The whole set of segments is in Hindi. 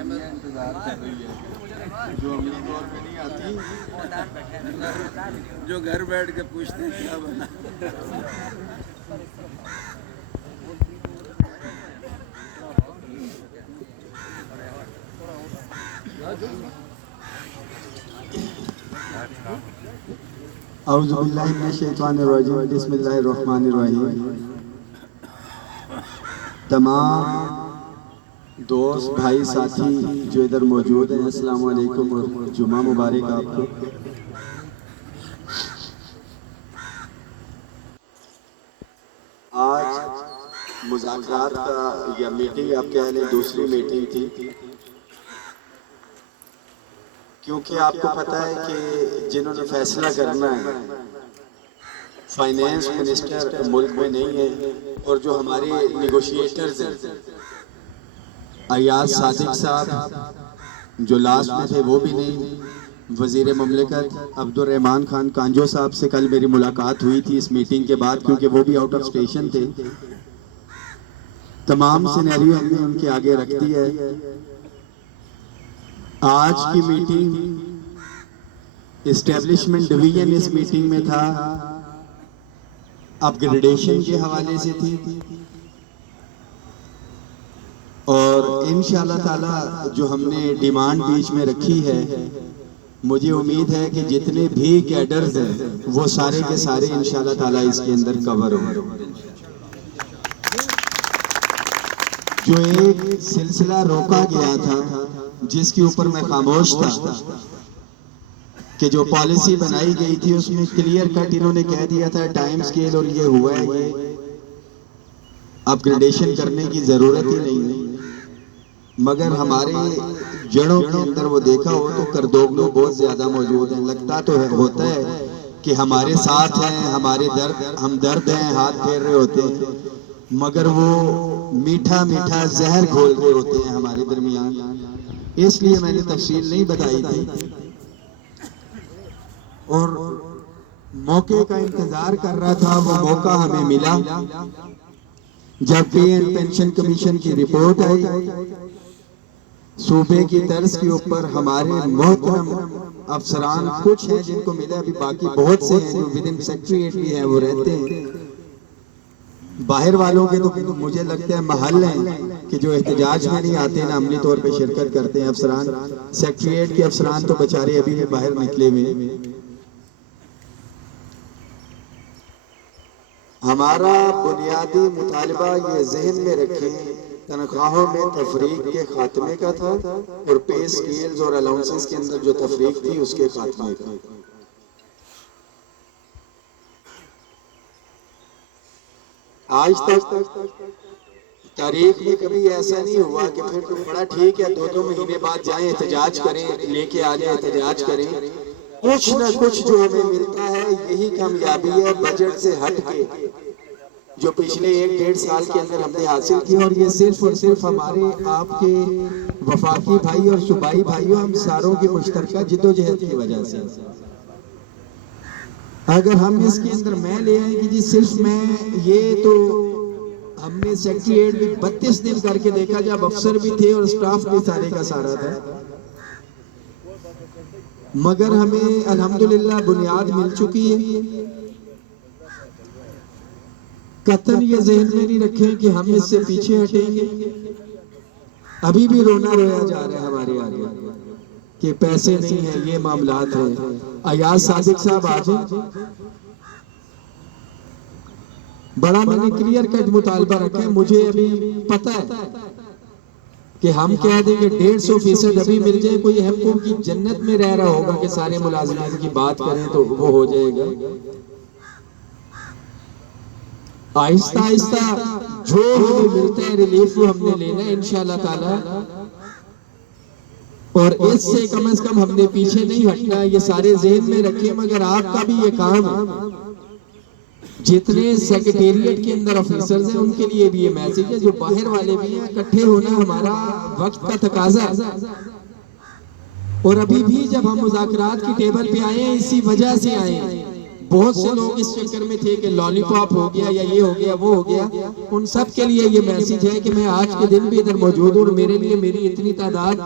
इंतजार कर रही है, जो अमली तौर पे नहीं आती, जो घर बैठ के पूछते हैं क्या बना। औज़ु बिल्लाहि मिनश शैतानिर रजीम, बिस्मिल्लाहिर रहमानिर रहीम। तमाम दोस्त भाई साथी जो इधर मौजूद हैं, अस्सलाम वालेकुम और जुमा मुबारक आपको। आज मुज़ाकरात का या मीटिंग आप कह लें, दूसरी मीटिंग थी, क्योंकि आपको पता है कि जिन्होंने फैसला करना है फाइनेंस मिनिस्टर मुल्क में नहीं है, और जो हमारे नेगोशिएटर्स हैं अयाज सादिक साहब जो लास्ट में थे वो भी नहीं, वजीर ममलिकत अब्दुर्रहमान खान कांजो साहब से कल मेरी मुलाकात हुई थी इस मीटिंग के बाद, क्योंकि वो भी आउट ऑफ स्टेशन थे। तमाम सिनेरियो हमने उनके आगे रख दी है। आज की मीटिंग एस्टेब्लिशमेंट डिवीजन इस मीटिंग में था, अपग्रेडेशन के हवाले से थी, और इंशाअल्लाह ताला जो हमने डिमांड बीच में रखी है, मुझे उम्मीद है कि जितने भी कैडर्स हैं वो सारे के सारे इंशाअल्लाह ताला इसके अंदर कवर होंगे। जो एक सिलसिला रोका गया था जिसके ऊपर मैं खामोश था, कि जो पॉलिसी बनाई गई थी उसमें क्लियर कट इन्होंने कह दिया था टाइम स्केल और ये हुआ है, ये अपग्रेडेशन करने की जरूरत ही नहीं है। मगर हमारे जड़ों के अंदर वो देखा हो तो करदोगलो बहुत ज्यादा मौजूद हैं। लगता तो है, होता है कि हमारे साथ हैं, हमारे हम दर्द हैं, हाथ फेर रहे होते हैं, मगर वो मीठा मीठा जहर घोल रहे होते हैं हमारे दरमियान। इसलिए मैंने तफसील नहीं बताई थी, और मौके का इंतजार कर रहा था। वो मौका हमें मिला जब पे एंड पेंशन कमीशन की रिपोर्ट आई। सूबे की तर्ज के ऊपर हमारे मोहतरम अफसरान कुछ हैं जिनको मिले, अभी बाकी बहुत से हैं जो विद इन सेक्रेटरीट भी हैं, वो रहते हैं। बाहर वालों के तो मुझे लगता है महल हैं कि जो एहतजाज में नहीं आते ना, अमली तौर पे शिरकत करते हैं। अफसरान सेक्रेटरीट के अफसरान तो बेचारे अभी भी बाहर निकले हुए। हमारा बुनियादी मुतालबा ये जहन में रखें, तनख्वाहों में तफरीक के खात्मे का था, और पे स्केल्स और अलाउंसेस के अंदर जो तफरीक थी उसके खात्मे का। आज तक तारीख में कभी ऐसा नहीं हुआ कि फिर तो बड़ा ठीक है 2-2 महीने बाद जाएं एहतजाज करें, लेके आ जाए एहतजाज करें। कुछ ना कुछ जो हमें मिलता है, यही कामयाबी है बजट से हट के जो पिछले 1-1.5 साल के अंदर हमने हासिल की। और ये सिर्फ और सिर्फ हमारे आपके वफाकी भाई और सूबाई भाइयों, हम सारों की मुश्तरका जिद्दोजहद की वजह से। अगर हम इसके अंदर मैं ले आए कि जी सिर्फ मैं, ये तो हमने सेक्रेटरीट में 32 दिन करके देखा, जब अफसर भी थे और स्टाफ भी सारे का सारा था, मगर हमें अल्हम्दुलिल्लाह बुनियाद मिल चुकी है। कतन ये जहन में नहीं रखें कि हम इससे पीछे हटेंगे। अभी भी रोना रोया जा रहा है हमारे आगे कि पैसे नहीं है, ये मामलात है। अयाज सादिक साहब आज बड़ा मैंने क्लियर कट मुतालबा रखा है। मुझे अभी पता है कि हम कह देंगे 150% अभी मिल जाए, कोई हमको की जन्नत में रह रहा होगा कि सारे मुलाजिमीन की बात करें तो वो हो जाएगा। आहिस्ता आहिस्ता जो हमें मिलता है रिलीफ वो हमने लेना है इंशाअल्लाह ताला, और इससे कम से कम हमने पीछे नहीं हटना, ये सारे ज़हन में रखिए। मगर आपका भी ये काम है, जितने सेक्रेटेरिएट के अंदर ऑफिसर्स हैं उनके लिए भी ये मैसेज है, जो बाहर वाले भी हैं, इकट्ठे होना हमारा वक्त का तकाजा है। और अभी भी जब हम मुज़ाकरात की टेबल पे आए हैं इसी वजह से आए हैं, बहुत से लोग इस चक्कर में थे कि लॉलीपॉप हो गया या ये हो गया वो हो गया। उन सब के लिए ये मैसेज है कि मैं आज के दिन भी इधर मौजूद हूँ। मेरे लिए मेरी इतनी तादाद,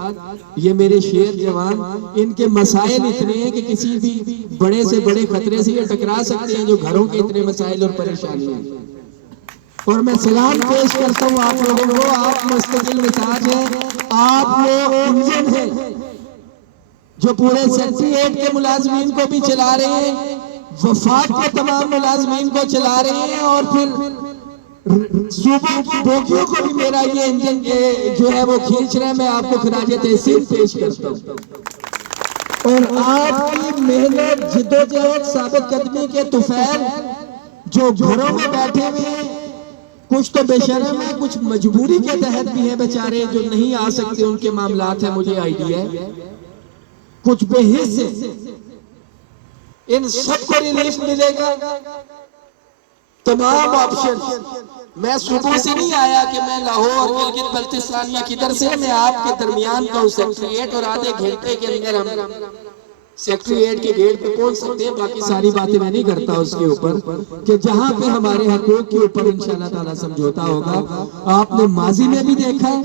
ये मेरे शेर जवान, इनके मसाइल इतने हैं कि किसी भी बड़े से बड़े खतरे से ये टकरा सकते हैं, जो घरों के इतने मसाइल और परेशानियां हैं। और मैं सलाम पेश करता हूँ आप लोगों को। आप मुस्तकिल मिजाज हैं, आप लोग इंजन हैं जो पूरे सेक्टर 8 के मुलाजमीन को भी चला रहे हैं, वफाक के तमाम मुलाजमीन को चला रहे हैं, और फिर सूबों की बोगियों को भी मेरा ये इंजन जो है वो खींच रहे हैं। मैं आपको खराज तहसीन पेश करता हूँ। और आपकी मेहनत, जिद्दोजहद, साबित कदमी के तुफैल जो घरों में बैठे हुए हैं, कुछ तो बेशर्म है, कुछ मजबूरी के तहत भी है बेचारे जो नहीं आ सकते, उनके मामलात है, मुझे आइडिया है, कुछ बेहिस है, इन सबको रिलीफ मिलेगा। तमाम ऑप्शन, मैं सुबह से नहीं आया कि मैं लाहौर, गिलगित बल्तिस्तान या किधर से, मैं आपके दरमियान का सेक्टर 8 और आधे घंटे के अंदर हम सेक्टर 8 के गेट पे पहुंच सकते हैं। बाकी सारी बातें मैं नहीं करता उसके ऊपर, कि जहां पे हमारे हकूक के ऊपर इंशाल्लाह ताला समझौता होगा। आपने माजी में भी देखा है,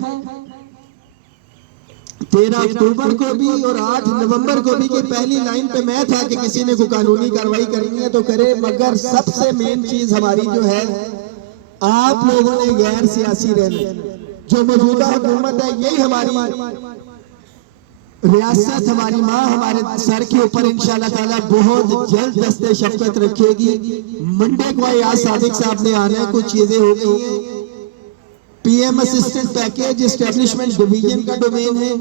13 अक्टूबर को भी और 8 नवंबर को भी, कि पहली लाइन पे मैं था कि किसी ने कोई कानूनी कार्रवाई करनी है तो करे, मगर सबसे मेन चीज हमारी जो है, आप लोगों ने गैर सियासी रहने, जो मौजूदा हुकूमत है, यही हमारी रियासत, हमारी माँ हमारे सर के ऊपर इंशाल्लाह ताला बहुत जल्द दस्ते शफकत रखेगी। मंडे को अयाज सादिक साहब ने आना है, कुछ चीजें हो गई हैं। PM assistant package establishment division का डोमेन है,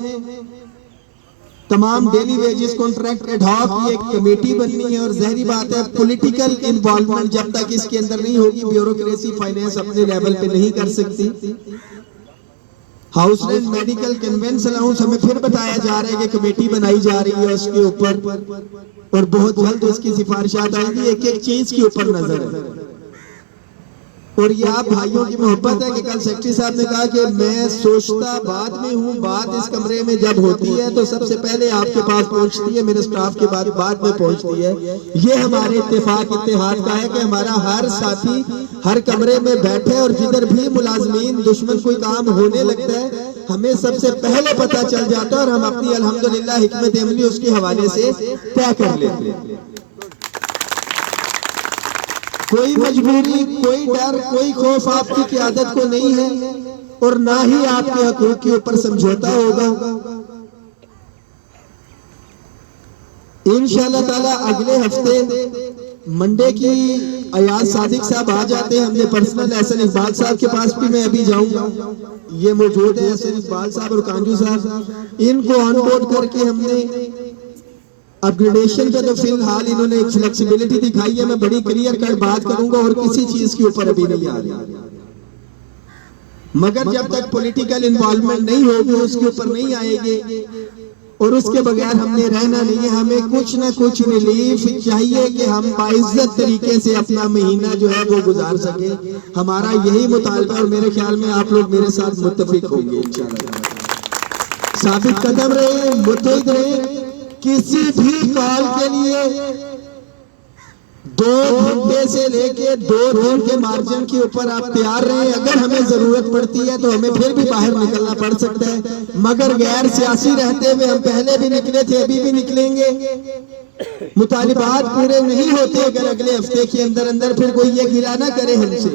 तमाम डेली वेजेस कॉन्ट्रैक्ट एडहॉक की एक कमेटी बननी है। और जहरी बात है, पॉलिटिकल इन्वॉल्वमेंट जब तक इसके अंदर नहीं होगी, ब्यूरोक्रेसी फाइनेंस अपने लेवल पे नहीं कर सकती। House rent medical convince allowance हमें फिर बताया जा रहा है कि कमेटी बनाई जा रही है उसके ऊपर, और बहुत जल्द उसकी सिफारिशात आएंगी। एक एक चीज के ऊपर नजर है। और ये आप भाइयों की मोहब्बत है कि कल सेक्रेटरी साहब ने कहा कि मैं सोचता बाद में हूँ, बात इस कमरे में जब होती है तो सबसे पहले आपके पास पहुंचती है, मेरे स्टाफ के बाद में पहुंचती है। ये हमारे इत्तेहाद का है कि हमारा हर साथी हर कमरे में बैठे, और जिधर भी मुलाजमीन दुश्मन कोई काम होने लगता है, हमें सबसे पहले पता चल जाता है, और हम अपनी अल्हम्दुलिल्लाह हिकमत अमली उसके हवाले से तय कर लेते हैं। कोई मजबूरी, कोई डर, कोई खौफ आपकी क़यादत को नहीं है, और ना ही आपके हकूक के ऊपर समझौता होगा। इंशाल्लाह ताला अगले हफ्ते मंडे की अयाज सादिक साहब आ जाते हैं। हमने पर्सनल एहसन इकबाल साहब के पास भी मैं अभी जाऊंगा, ये मौजूद है एहसन इकबाल साहब और कांजू साहब, इनको ऑन बोर्ड करके हमने अपग्रेडेशन पे तो फिलहाल इन्होंने एक फ्लेक्सिबिलिटी दिखाई है। मैं बड़ी क्लियर कट बात करूंगा, और किसी चीज के ऊपर अभी नहीं आ रही, मगर जब तक पॉलिटिकल इन्वॉल्वमेंट नहीं होगी उसके ऊपर नहीं आएंगे, और उसके बगैर हमने रहना नहीं है। हमें कुछ ना कुछ रिलीफ चाहिए कि हम बाइज्जत तरीके से अपना महीना जो है वो गुजार सके। हमारा यही मुतालबा, और मेरे ख्याल में आप लोग मेरे साथ मुत्तफिक होंगे इंशाअल्लाह। साबित कदम रहे, मुत्तहिद रहे, किसी भी कॉल के लिए 2 घंटे से लेके 2 दिन के मार्जिन के ऊपर आप तैयार रहे। अगर हमें जरूरत पड़ती है तो हमें फिर भी बाहर निकलना पड़ सकता है, मगर गैर सियासी रहते हुए हम पहले भी निकले थे, अभी भी निकलेंगे। मुतालिबात पूरे नहीं होते अगर अगले हफ्ते के अंदर अंदर, फिर कोई ये गिला ना करे हमसे,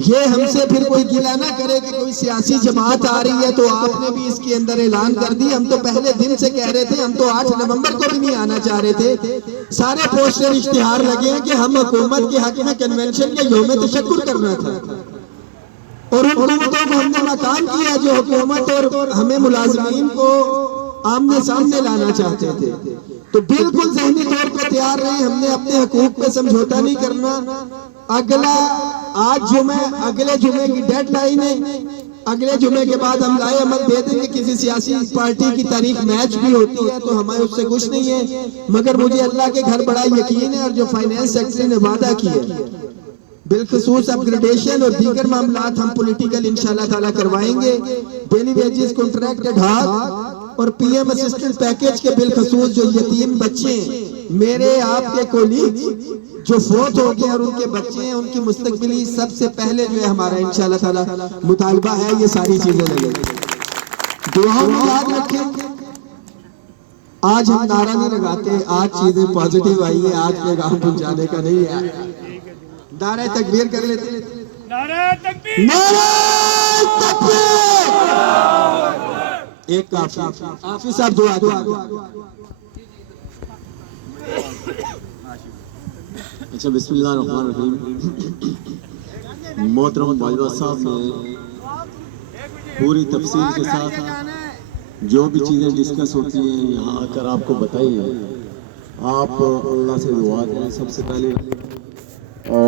ये हमसे फिर कोई गिला ना करे कि कोई सियासी जमात आ रही है। तो आपने भी इसके अंदर ऐलान कर दी। हम तो पहले दिन से कह रहे थे, हम तो 8 नवंबर को भी नहीं आना चाह रहे थे। सारे पोस्टर इश्तिहार लगे हैं कि हम हुकूमत के हक में कन्वेंशन के यौम तशक्कुर करना था, और उन हुकूमतों को हमने नाकाम किया जो हुकूमत और हमें मुलाजमीन को आमने सामने लाना चाहते थे। तो बिल्कुल ज़हनी तौर पर तैयार रहे, हमने अपने हकूक पे समझौता नहीं करना। अगला आज जुमे, अगले जुमे की डेडलाइन है, अगले जुमे के बाद हम लाए अमल दे देंगे। किसी सियासी पार्टी की तारीख मैच भी होती है तो हमें उससे कुछ नहीं है, मगर मुझे अल्लाह के घर बड़ा यकीन है, और जो फाइनेंस सेक्रेटरी ने वादा किया बिलखसूस अपग्रेडेशन और दीगर मामलात हम पॉलिटिकल इंशाल्लाह ताला करवाएंगे। डेली वेजेस कॉन्ट्रैक्ट एडहॉक और पीएम असिस्टेंट पैकेज के बिलखसूस जो यतीम बच्चे मेरे आपके कोलीग जो फोत हो गए और उनके बच्चे हैं, उनकी मुस्तकबिली सबसे पहले जो है हमारा इंशाअल्लाह ताला मुतालबा है ये सारी चीजें लगे। दुआओं में याद रखें, आज हम नारा नहीं लगाते, आज चीजें पॉजिटिव आई है, आज पैगाम पहुंचाने का नहीं है। नारा तकबीर कर लेते हैं। नारे तकबीर, नारा तकबीर। एक काफी साहब दुआ अच्छा, बिस्मिल्लाहिर्रहमानिर्रहीम। मोहतरम वालिद साहब ने पूरी तफसील के साथ जो भी चीज़ें डिस्कस होती हैं यहाँ आकर आपको बताई हैं। आप अल्लाह से दुआ करें सबसे पहले, और